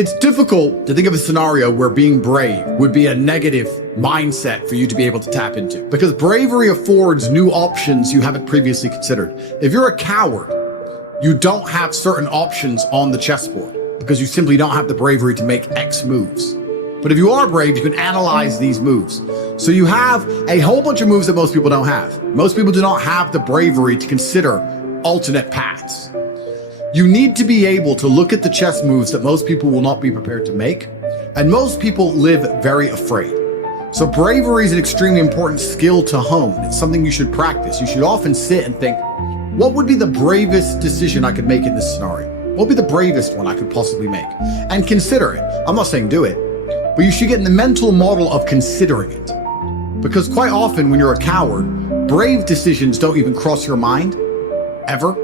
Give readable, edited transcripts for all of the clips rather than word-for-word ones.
It's difficult to think of a scenario where being brave would be a negative mindset for you to be able to tap into, because bravery affords new options you haven't previously considered. If you're a coward, you don't have certain options on the chessboard because you simply don't have the bravery to make X moves. But if you are brave, you can analyze these moves. So you have a whole bunch of moves that most people don't have. Most people do not have the bravery to consider alternate paths. You need to be able to look at the chess moves that most people will not be prepared to make, and most people live very afraid. So bravery is an extremely important skill to hone. It's something you should practice. You should often sit and think, what would be the bravest decision I could make in this scenario? What would be the bravest one I could possibly make? And consider it. I'm not saying do it, but you should get in the mental model of considering it. Because quite often when you're a coward, brave decisions don't even cross your mind, ever.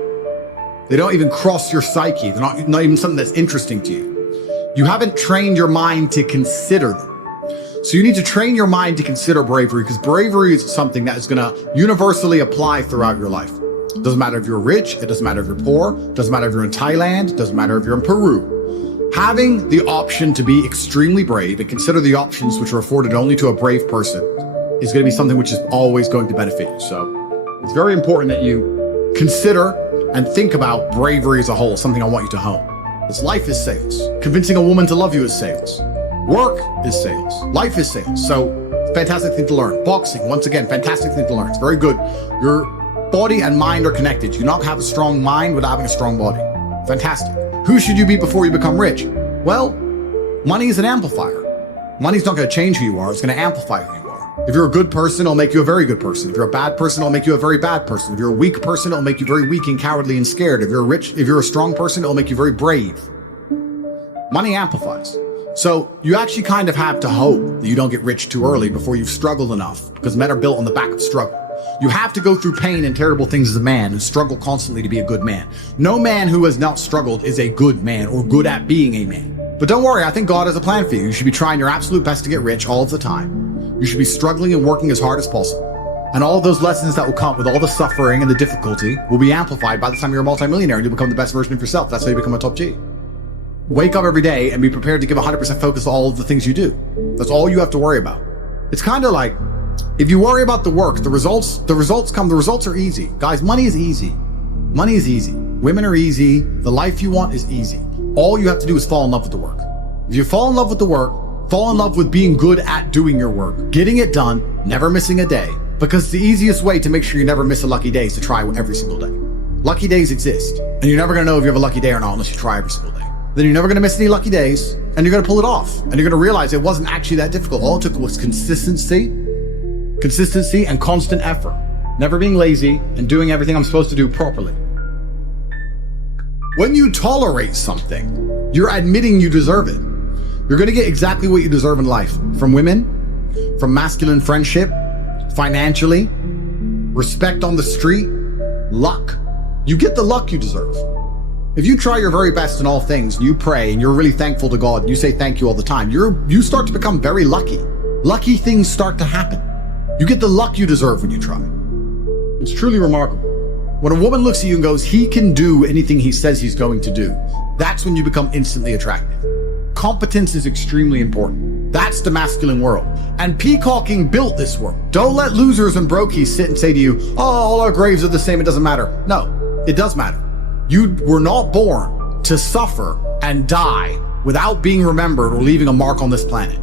They don't even cross your psyche. They're not even something that's interesting to you. You haven't trained your mind to consider them. So you need to train your mind to consider bravery, because bravery is something that is going to universally apply throughout your life. It doesn't matter if you're rich, it doesn't matter if you're poor, it doesn't matter if you're in Thailand, it doesn't matter if you're in Peru. Having the option to be extremely brave and consider the options which are afforded only to a brave person is going to be something which is always going to benefit you. So it's very important that you consider and think about bravery as a whole, something I want you to hone. Because life is sales. Convincing a woman to love you is sales. Work is sales. Life is sales. So fantastic thing to learn. Boxing, once again, fantastic thing to learn. It's very good. Your body and mind are connected. You cannot have a strong mind without having a strong body. Fantastic. Who should you be before you become rich? Well, money is an amplifier. Money's not going to change who you are. It's going to amplify who you are. If you're a good person, it'll make you a very good person. If you're a bad person, it'll make you a very bad person. If you're a weak person, it'll make you very weak and cowardly and scared. If you're a strong person, it'll make you very brave. Money amplifies. So you actually kind of have to hope that you don't get rich too early before you've struggled enough, because men are built on the back of struggle. You have to go through pain and terrible things as a man and struggle constantly to be a good man. No man who has not struggled is a good man or good at being a man. But don't worry, I think God has a plan for you. You should be trying your absolute best to get rich all of the time. You should be struggling and working as hard as possible. And all of those lessons that will come with all the suffering and the difficulty will be amplified by the time you're a multimillionaire and you'll become the best version of yourself. That's how you become a top G. Wake up every day and be prepared to give 100% focus to all of the things you do. That's all you have to worry about. It's kind of like, if you worry about the work, the results come. The results are easy. Guys, money is easy. Money is easy. Women are easy. The life you want is easy. All you have to do is fall in love with the work. If you fall in love with the work, fall in love with being good at doing your work, getting it done, never missing a day, because the easiest way to make sure you never miss a lucky day is to try every single day. Lucky days exist, and you're never going to know if you have a lucky day or not unless you try every single day. Then you're never going to miss any lucky days, and you're going to pull it off, and you're going to realize it wasn't actually that difficult. All it took was consistency and constant effort, never being lazy and doing everything I'm supposed to do properly. When you tolerate something, you're admitting you deserve it. You're going to get exactly what you deserve in life, from women, from masculine friendship, financially, respect on the street, luck. You get the luck you deserve. If you try your very best in all things, and you pray, and you're really thankful to God, and you say thank you all the time, you start to become very lucky. Lucky things start to happen. You get the luck you deserve when you try. It's truly remarkable. When a woman looks at you and goes, he can do anything he says he's going to do, that's when you become instantly attractive. Competence is extremely important. That's the masculine world. And peacocking built this world. Don't let losers and brokies sit and say to you, oh, all our graves are the same, it doesn't matter. No, it does matter. You were not born to suffer and die without being remembered or leaving a mark on this planet.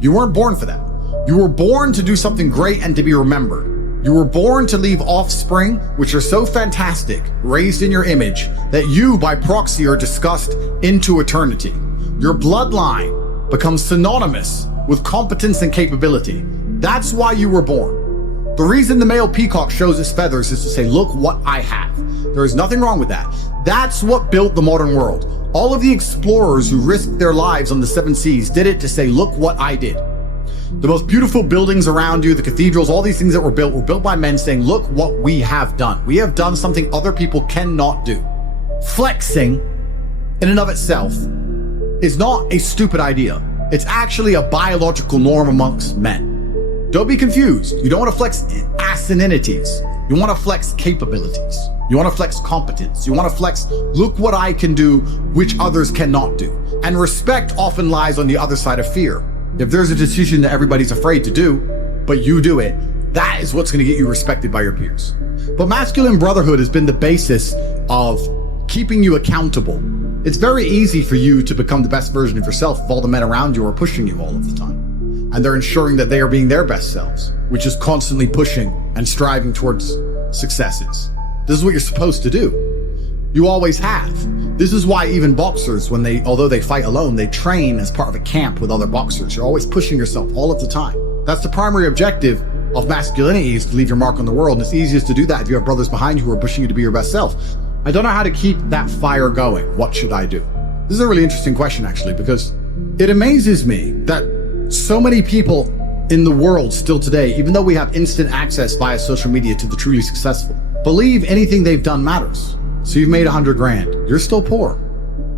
You weren't born for that. You were born to do something great and to be remembered. You were born to leave offspring which are so fantastic, raised in your image, that you, by proxy, are discussed into eternity. Your bloodline becomes synonymous with competence and capability. That's why you were born. The reason the male peacock shows his feathers is to say, look what I have. There is nothing wrong with that. That's what built the modern world. All of the explorers who risked their lives on the 7 seas did it to say, look what I did. The most beautiful buildings around you, the cathedrals, all these things that were built by men saying, look what we have done. We have done something other people cannot do. Flexing in and of itself is not a stupid idea. It's actually a biological norm amongst men. Don't be confused. You don't want to flex asininities. You want to flex capabilities. You want to flex competence. You want to flex, look what I can do, which others cannot do. And respect often lies on the other side of fear. If there's a decision that everybody's afraid to do, but you do it, that is what's going to get you respected by your peers. But masculine brotherhood has been the basis of keeping you accountable. It's very easy for you to become the best version of yourself if all the men around you are pushing you all of the time. And they're ensuring that they are being their best selves, which is constantly pushing and striving towards successes. This is what you're supposed to do. You always have. This is why even boxers, although they fight alone, they train as part of a camp with other boxers. You're always pushing yourself all of the time. That's the primary objective of masculinity, is to leave your mark on the world. And it's easiest to do that if you have brothers behind you who are pushing you to be your best self. I don't know how to keep that fire going. What should I do? This is a really interesting question, actually, because it amazes me that so many people in the world still today, even though we have instant access via social media to the truly successful, believe anything they've done matters. So you've made 100 grand. You're still poor.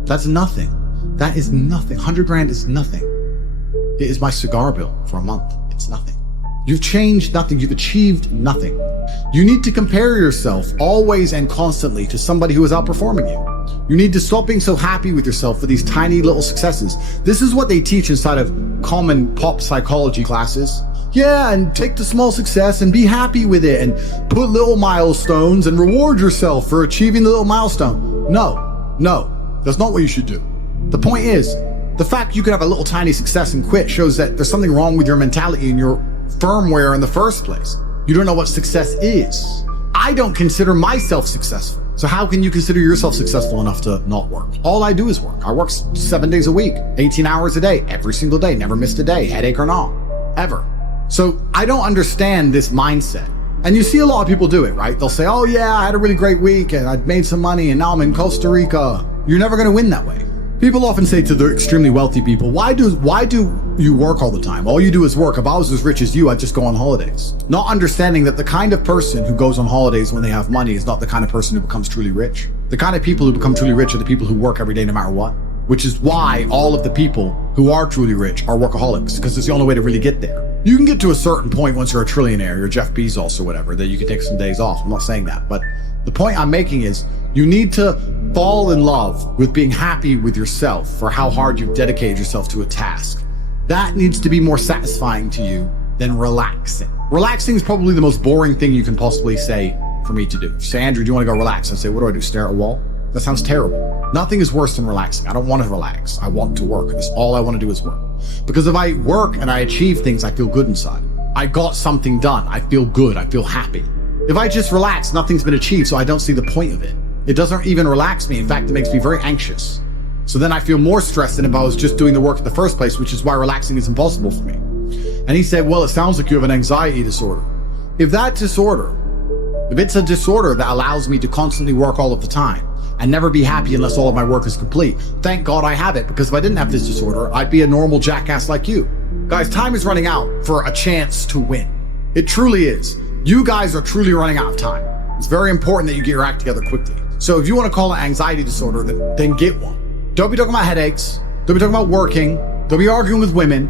That's nothing. That is nothing. 100 grand is nothing. It is my cigar bill for a month. It's nothing. You've changed nothing. You've achieved nothing. You need to compare yourself always and constantly to somebody who is outperforming you. You need to stop being so happy with yourself for these tiny little successes. This is what they teach inside of common pop psychology classes. Yeah, and take the small success and be happy with it and put little milestones and reward yourself for achieving the little milestone. No, that's not what you should do. The point is, the fact you could have a little tiny success and quit shows that there's something wrong with your mentality and your firmware in the first place. You don't know what success is. I don't consider myself successful. So how can you consider yourself successful enough to not work? All I do is work. I work 7 days a week, 18 hours a day, every single day, never missed a day, headache or not, ever. So I don't understand this mindset. And you see a lot of people do it, right? They'll say, oh yeah, I had a really great week and I've made some money and now I'm in Costa Rica. You're never going to win that way. People often say to the extremely wealthy people, why do you work all the time? All you do is work. If I was as rich as you, I'd just go on holidays. Not understanding that the kind of person who goes on holidays when they have money is not the kind of person who becomes truly rich. The kind of people who become truly rich are the people who work every day no matter what. Which is why all of the people who are truly rich are workaholics, because it's the only way to really get there. You can get to a certain point once you're a trillionaire, you're Jeff Bezos or whatever, that you can take some days off. I'm not saying that, but the point I'm making is you need to fall in love with being happy with yourself for how hard you've dedicated yourself to a task. That needs to be more satisfying to you than relaxing. Relaxing is probably the most boring thing you can possibly say for me to do. Say, Andrew, do you want to go relax? I say, what do? Stare at a wall? That sounds terrible. Nothing is worse than relaxing. I don't want to relax. I want to work. That's all I want to do is work. Because if I work and I achieve things, I feel good inside. I got something done. I feel good. I feel happy. If I just relax, nothing's been achieved, so I don't see the point of it. It doesn't even relax me. In fact, it makes me very anxious. So then I feel more stressed than if I was just doing the work in the first place, which is why relaxing is impossible for me. And he said, well, it sounds like you have an anxiety disorder. If it's a disorder that allows me to constantly work all of the time and never be happy unless all of my work is complete, thank God I have it, because if I didn't have this disorder, I'd be a normal jackass like you. Guys, time is running out for a chance to win. It truly is. You guys are truly running out of time. It's very important that you get your act together quickly. So if you want to call it anxiety disorder, then get one. Don't be talking about headaches. Don't be talking about working. Don't be arguing with women.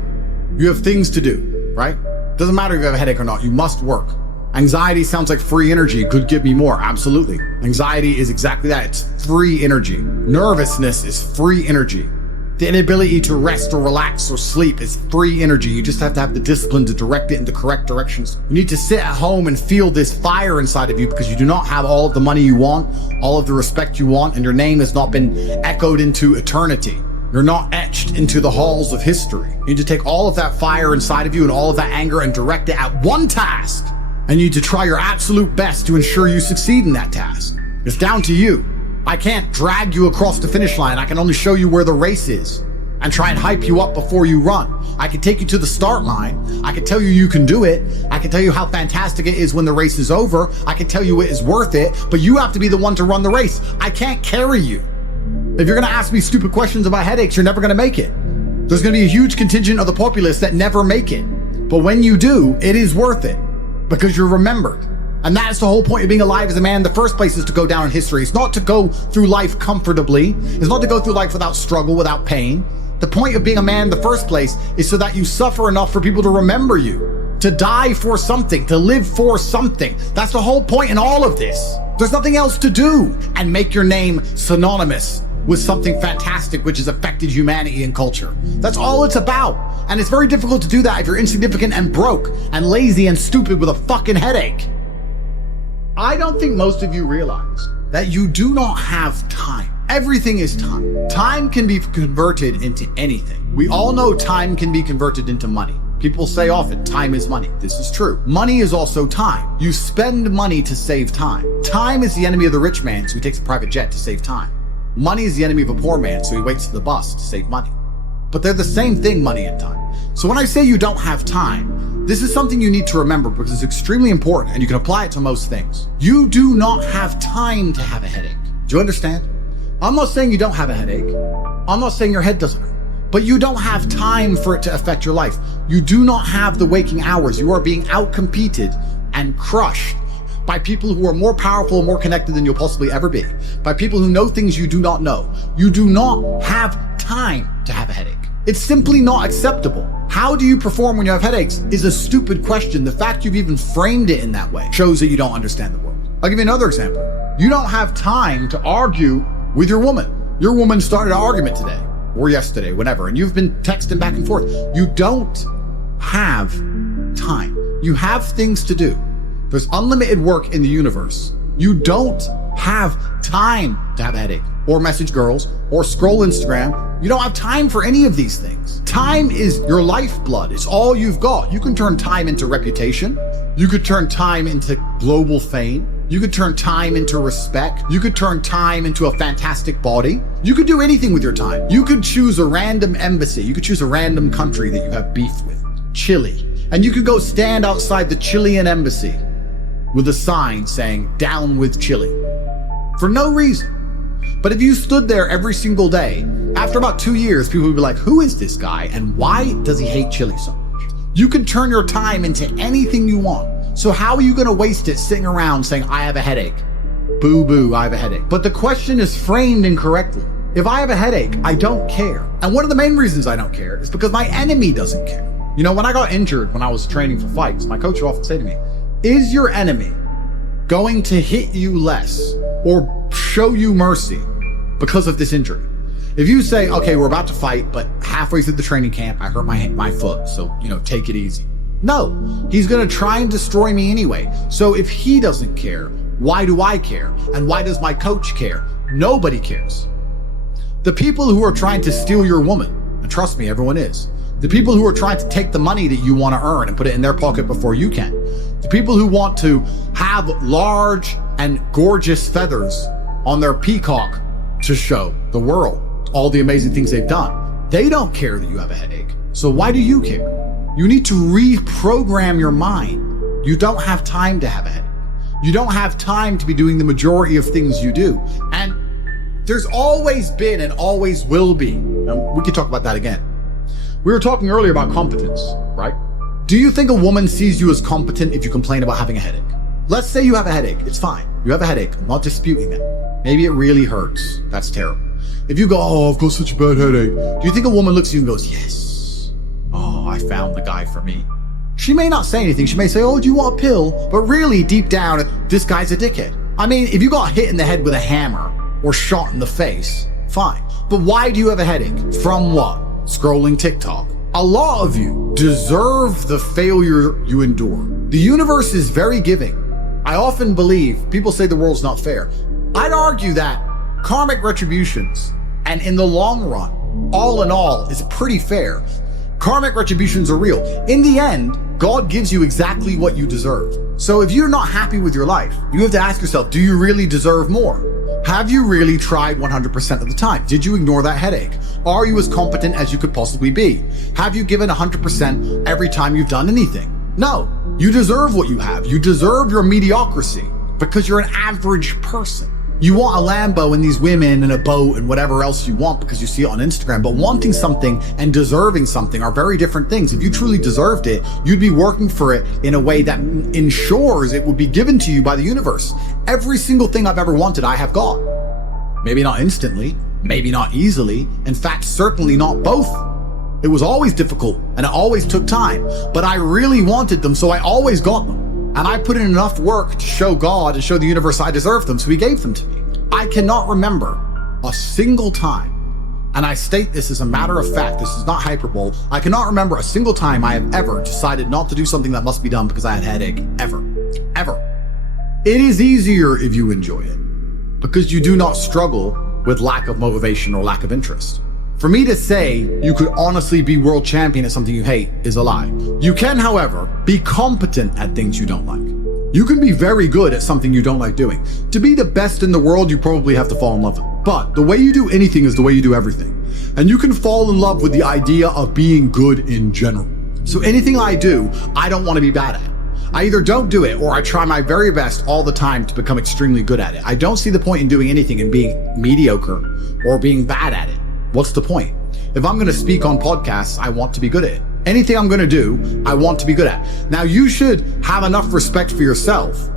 You have things to do, right? Doesn't matter if you have a headache or not. You must work. Anxiety sounds like free energy. Could give me more. Absolutely. Anxiety is exactly that. It's free energy. Nervousness is free energy. The inability to rest or relax or sleep is free energy. You just have to have the discipline to direct it in the correct directions. You need to sit at home and feel this fire inside of you because you do not have all of the money you want, all of the respect you want, and your name has not been echoed into eternity. You're not etched into the halls of history. You need to take all of that fire inside of you and all of that anger and direct it at one task. And you need to try your absolute best to ensure you succeed in that task. It's down to you. I can't drag you across the finish line. I can only show you where the race is and try and hype you up before you run. I can take you to the start line. I can tell you you can do it. I can tell you how fantastic it is when the race is over. I can tell you it is worth it, but you have to be the one to run the race. I can't carry you. If you're gonna ask me stupid questions about headaches, you're never gonna make it. There's gonna be a huge contingent of the populace that never make it. But when you do, it is worth it because you're remembered. And that's the whole point of being alive as a man in the first place, is to go down in history. It's not to go through life comfortably. It's not to go through life without struggle, without pain. The point of being a man in the first place is so that you suffer enough for people to remember you, to die for something, to live for something. That's the whole point in all of this. There's nothing else to do and make your name synonymous with something fantastic which has affected humanity and culture. That's all it's about. And it's very difficult to do that if you're insignificant and broke and lazy and stupid with a fucking headache. I don't think most of you realize that you do not have time. Everything is time. Time can be converted into anything. We all know time can be converted into money. People say often, time is money. This is true. Money is also time. You spend money to save time. Time is the enemy of the rich man, so he takes a private jet to save time. Money is the enemy of a poor man, so he waits for the bus to save money. But they're the same thing, money and time. So when I say you don't have time, this is something you need to remember because it's extremely important and you can apply it to most things. You do not have time to have a headache. Do you understand? I'm not saying you don't have a headache. I'm not saying your head doesn't hurt. But you don't have time for it to affect your life. You do not have the waking hours. You are being outcompeted and crushed by people who are more powerful and more connected than you'll possibly ever be, by people who know things you do not know. You do not have time to have a headache. It's simply not acceptable. How do you perform when you have headaches is a stupid question. The fact you've even framed it in that way shows that you don't understand the world. I'll give you another example. You don't have time to argue with your woman. Your woman started an argument today or yesterday, whatever, and you've been texting back and forth. You don't have time. You have things to do. There's unlimited work in the universe. You don't have time to have a headache or message girls or scroll Instagram. You don't have time for any of these things. Time is your lifeblood. It's all you've got. You can turn time into reputation. You could turn time into global fame. You could turn time into respect. You could turn time into a fantastic body. You could do anything with your time. You could choose a random embassy. You could choose a random country that you have beef with, Chile. And you could go stand outside the Chilean embassy with a sign saying, "Down with Chile," for no reason. But if you stood there every single day, after about 2 years, people would be like, who is this guy and why does he hate Chile so much? You can turn your time into anything you want. So how are you gonna waste it sitting around saying, I have a headache? Boo boo, I have a headache. But the question is framed incorrectly. If I have a headache, I don't care. And one of the main reasons I don't care is because my enemy doesn't care. You know, when I got injured, when I was training for fights, my coach would often say to me, is your enemy going to hit you less or show you mercy because of this injury? If you say, okay, we're about to fight, but halfway through the training camp, I hurt my foot, so, take it easy. No, he's gonna try and destroy me anyway. So if he doesn't care, why do I care? And why does my coach care? Nobody cares. The people who are trying to steal your woman, and trust me, everyone is. The people who are trying to take the money that you want to earn and put it in their pocket before you can. The people who want to have large and gorgeous feathers on their peacock to show the world all the amazing things they've done. They don't care that you have a headache. So why do you care? You need to reprogram your mind. You don't have time to have a headache. You don't have time to be doing the majority of things you do. And there's always been and always will be, and we could talk about that again. We were talking earlier about competence, right? Do you think a woman sees you as competent if you complain about having a headache? Let's say you have a headache. It's fine. You have a headache. I'm not disputing that. Maybe it really hurts. That's terrible. If you go, oh, I've got such a bad headache. Do you think a woman looks at you and goes, yes, oh, I found the guy for me? She may not say anything. She may say, oh, do you want a pill? But really deep down, this guy's a dickhead. I mean, if you got hit in the head with a hammer or shot in the face, fine. But why do you have a headache? From what? Scrolling TikTok. A lot of you deserve the failure you endure. The universe is very giving. I often believe people say the world's not fair. I'd argue that karmic retributions, and in the long run, all in all, is pretty fair. Karmic retributions are real. In the end, God gives you exactly what you deserve. So if you're not happy with your life, you have to ask yourself, do you really deserve more? Have you really tried 100% of the time? Did you ignore that headache? Are you as competent as you could possibly be? Have you given 100% every time you've done anything? No, you deserve what you have. You deserve your mediocrity because you're an average person. You want a Lambo and these women and a boat and whatever else you want because you see it on Instagram, but wanting something and deserving something are very different things. If you truly deserved it, you'd be working for it in a way that ensures it would be given to you by the universe. Every single thing I've ever wanted, I have got. Maybe not instantly, maybe not easily, in fact, certainly not both. It was always difficult and it always took time, but I really wanted them, so I always got them. And I put in enough work to show God and show the universe I deserve them, so he gave them to me. I cannot remember a single time, and I state this as a matter of fact, this is not hyperbole, I cannot remember a single time I have ever decided not to do something that must be done because I had a headache. Ever. It is easier if you enjoy it, because you do not struggle with lack of motivation or lack of interest. For me to say you could honestly be world champion at something you hate is a lie. You can, however, be competent at things you don't like. You can be very good at something you don't like doing. To be the best in the world, you probably have to fall in love with it. But the way you do anything is the way you do everything. And you can fall in love with the idea of being good in general. So anything I do, I don't want to be bad at. I either don't do it or I try my very best all the time to become extremely good at it. I don't see the point in doing anything and being mediocre or being bad at it. What's the point? If I'm going to speak on podcasts, I want to be good at it. Anything I'm going to do, I want to be good at. Now, you should have enough respect for yourself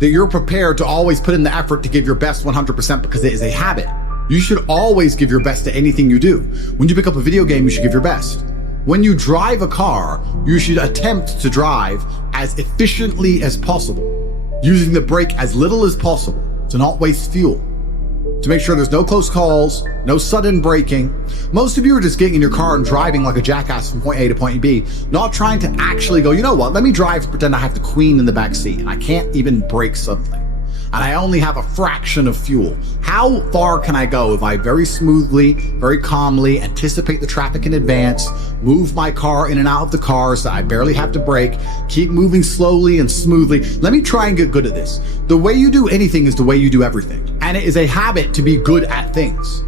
that you're prepared to always put in the effort to give your best 100% because it is a habit. You should always give your best to anything you do. When you pick up a video game, you should give your best. When you drive a car, you should attempt to drive as efficiently as possible, using the brake as little as possible to not waste fuel, to make sure there's no close calls, no sudden braking. Most of you are just getting in your car and driving like a jackass from point A to point B, not trying to actually go, you know what, let me drive to pretend I have the queen in the back seat and I can't even brake suddenly. And I only have a fraction of fuel. How far can I go if I very smoothly, very calmly anticipate the traffic in advance, move my car in and out of the cars that I barely have to brake, keep moving slowly and smoothly? Let me try and get good at this. The way you do anything is the way you do everything. And it is a habit to be good at things.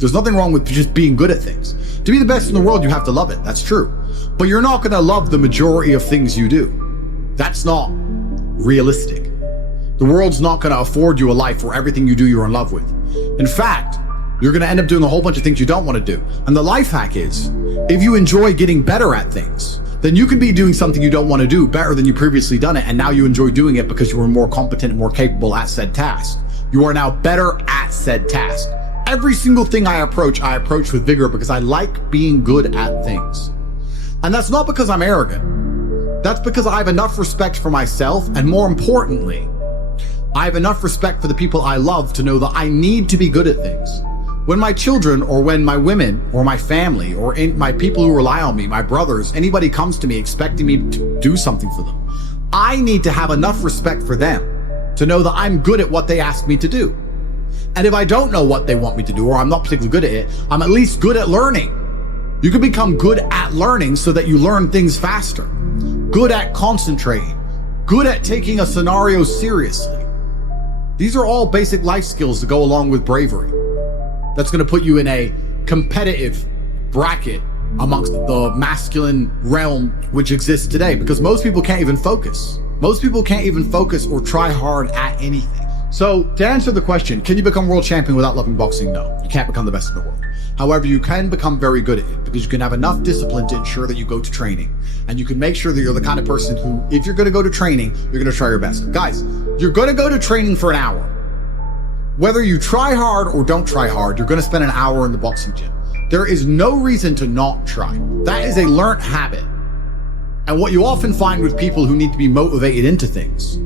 There's nothing wrong with just being good at things. To be the best in the world, you have to love it. That's true. But you're not going to love the majority of things you do. That's not realistic. The world's not going to afford you a life where everything you do you're in love with. In fact, you're going to end up doing a whole bunch of things you don't want to do. And the life hack is, if you enjoy getting better at things, then you could be doing something you don't want to do better than you previously done it, and now you enjoy doing it because you were more competent and more capable at said task. You are now better at said task. Every single thing I approach with vigor because I like being good at things. And that's not because I'm arrogant. That's because I have enough respect for myself, and more importantly, I have enough respect for the people I love to know that I need to be good at things. When my children, or when my women, or my family, or my people who rely on me, my brothers, anybody comes to me expecting me to do something for them, I need to have enough respect for them to know that I'm good at what they ask me to do. And if I don't know what they want me to do, or I'm not particularly good at it, I'm at least good at learning. You can become good at learning so that you learn things faster. Good at concentrating. Good at taking a scenario seriously. These are all basic life skills to go along with bravery. That's going to put you in a competitive bracket amongst the masculine realm which exists today, because most people can't even focus. Most people can't even focus or try hard at anything. So to answer the question, can you become world champion without loving boxing? No, you can't become the best in the world. However, you can become very good at it because you can have enough discipline to ensure that you go to training, and you can make sure that you're the kind of person who, if you're going to go to training, you're going to try your best. Guys, you're going to go to training for an hour. Whether you try hard or don't try hard, you're going to spend an hour in the boxing gym. There is no reason to not try. That is a learned habit. And what you often find with people who need to be motivated into things,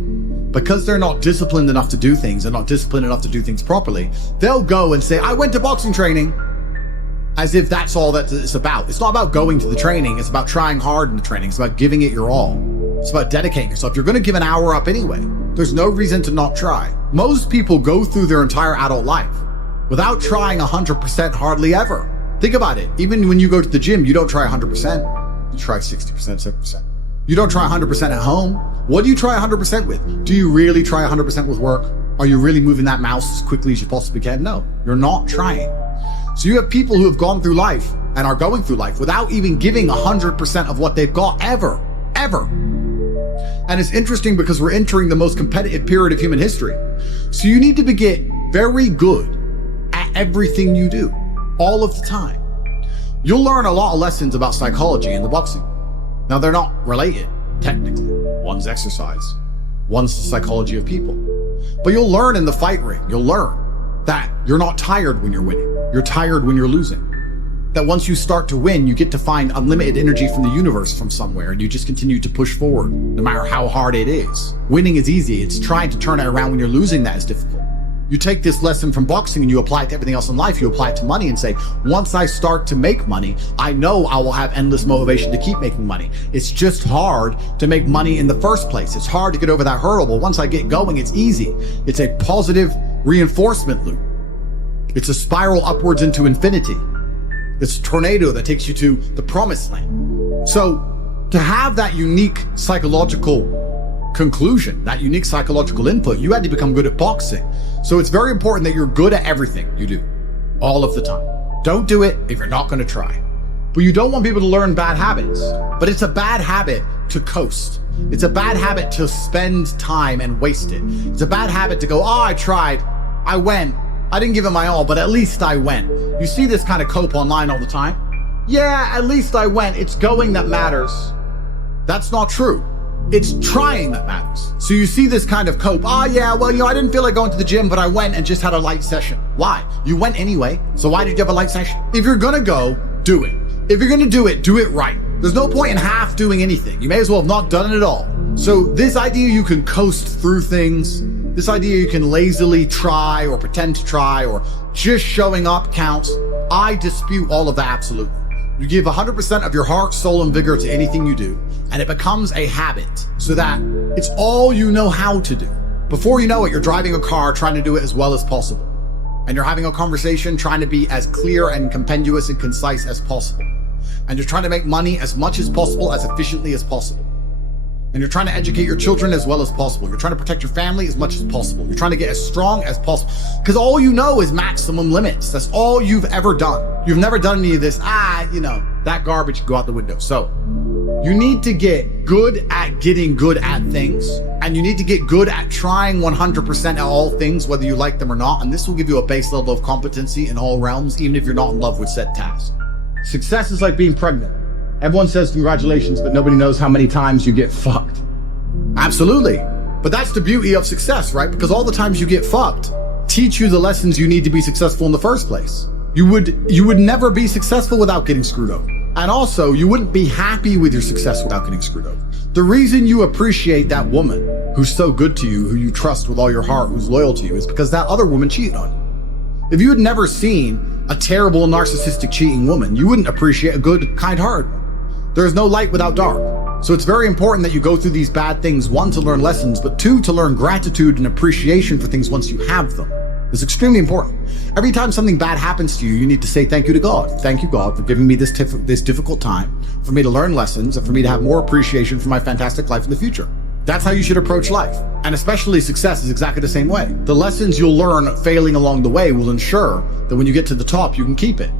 because they're not disciplined enough to do things and not disciplined enough to do things properly, they'll go and say, I went to boxing training, as if that's all that it's about. It's not about going to the training. It's about trying hard in the training. It's about giving it your all. It's about dedicating yourself. You're going to give an hour up anyway. There's no reason to not try. Most people go through their entire adult life without trying 100% hardly ever. Think about it. Even when you go to the gym, you don't try 100%. You try 60%, 70%. You don't try 100% at home. What do you try 100% with? Do you really try 100% with work? Are you really moving that mouse as quickly as you possibly can? No, you're not trying. So you have people who have gone through life and are going through life without even giving 100% of what they've got ever. And it's interesting because we're entering the most competitive period of human history. So you need to get very good at everything you do, all of the time. You'll learn a lot of lessons about psychology in the boxing. Now, they're not related, technically. One's exercise, one's the psychology of people. But you'll learn in the fight ring, you'll learn that you're not tired when you're winning. You're tired when you're losing. that once you start to win, you get to find unlimited energy from the universe from somewhere, and you just continue to push forward, no matter how hard it is. Winning is easy. It's trying to turn it around when you're losing that is difficult. You take this lesson from boxing and you apply it to everything else in life. You apply it to money and say, once I start to make money, I know I will have endless motivation to keep making money. It's just hard to make money in the first place. It's hard to get over that hurdle, but once I get going, it's easy. It's a positive reinforcement loop. It's a spiral upwards into infinity. It's a tornado that takes you to the promised land. So to have that unique psychological conclusion, that unique psychological input, you had to become good at boxing. So it's very important that you're good at everything you do, all of the time. Don't do it if you're not going to try. But you don't want people to learn bad habits. But it's a bad habit to coast. It's a bad habit to spend time and waste it. It's a bad habit to go, oh, I tried, I went, I didn't give it my all, but at least I went. You see this kind of cope online all the time. Yeah, at least I went. It's going that matters. That's not true. It's trying that matters. So you see this kind of cope. Oh yeah, well, I didn't feel like going to the gym, but I went and just had a light session. Why? You went anyway. So why did you have a light session? If you're gonna go, do it. If you're gonna do it right. There's no point in half doing anything. You may as well have not done it at all. So this idea you can coast through things, this idea you can lazily try or pretend to try or just showing up counts, I dispute all of that absolutely. You give 100% of your heart, soul, and vigor to anything you do, and it becomes a habit so that it's all you know how to do. Before you know it, you're driving a car trying to do it as well as possible. And you're having a conversation trying to be as clear and compendious and concise as possible. And you're trying to make money as much as possible, as efficiently as possible. And you're trying to educate your children as well as possible. You're trying to protect your family as much as possible. You're trying to get as strong as possible. Because all you know is maximum limits. That's all you've ever done. You've never done any of this, that garbage can go out the window. So you need to get good at getting good at things. And you need to get good at trying 100% at all things, whether you like them or not. And this will give you a base level of competency in all realms, even if you're not in love with said tasks. Success is like being pregnant. Everyone says congratulations, but nobody knows how many times you get fucked. Absolutely. But that's the beauty of success, right? Because all the times you get fucked teach you the lessons you need to be successful in the first place. You would never be successful without getting screwed over. And also, you wouldn't be happy with your success without getting screwed over. The reason you appreciate that woman who's so good to you, who you trust with all your heart, who's loyal to you, is because that other woman cheated on you. If you had never seen a terrible, narcissistic, cheating woman, you wouldn't appreciate a good, kind-hearted one. There is no light without dark. So it's very important that you go through these bad things, one, to learn lessons, but two, to learn gratitude and appreciation for things once you have them. It's extremely important. Every time something bad happens to you, you need to say thank you to God. Thank you, God, for giving me this difficult time, for me to learn lessons, and for me to have more appreciation for my fantastic life in the future. That's how you should approach life. And especially success is exactly the same way. The lessons you'll learn failing along the way will ensure that when you get to the top, you can keep it.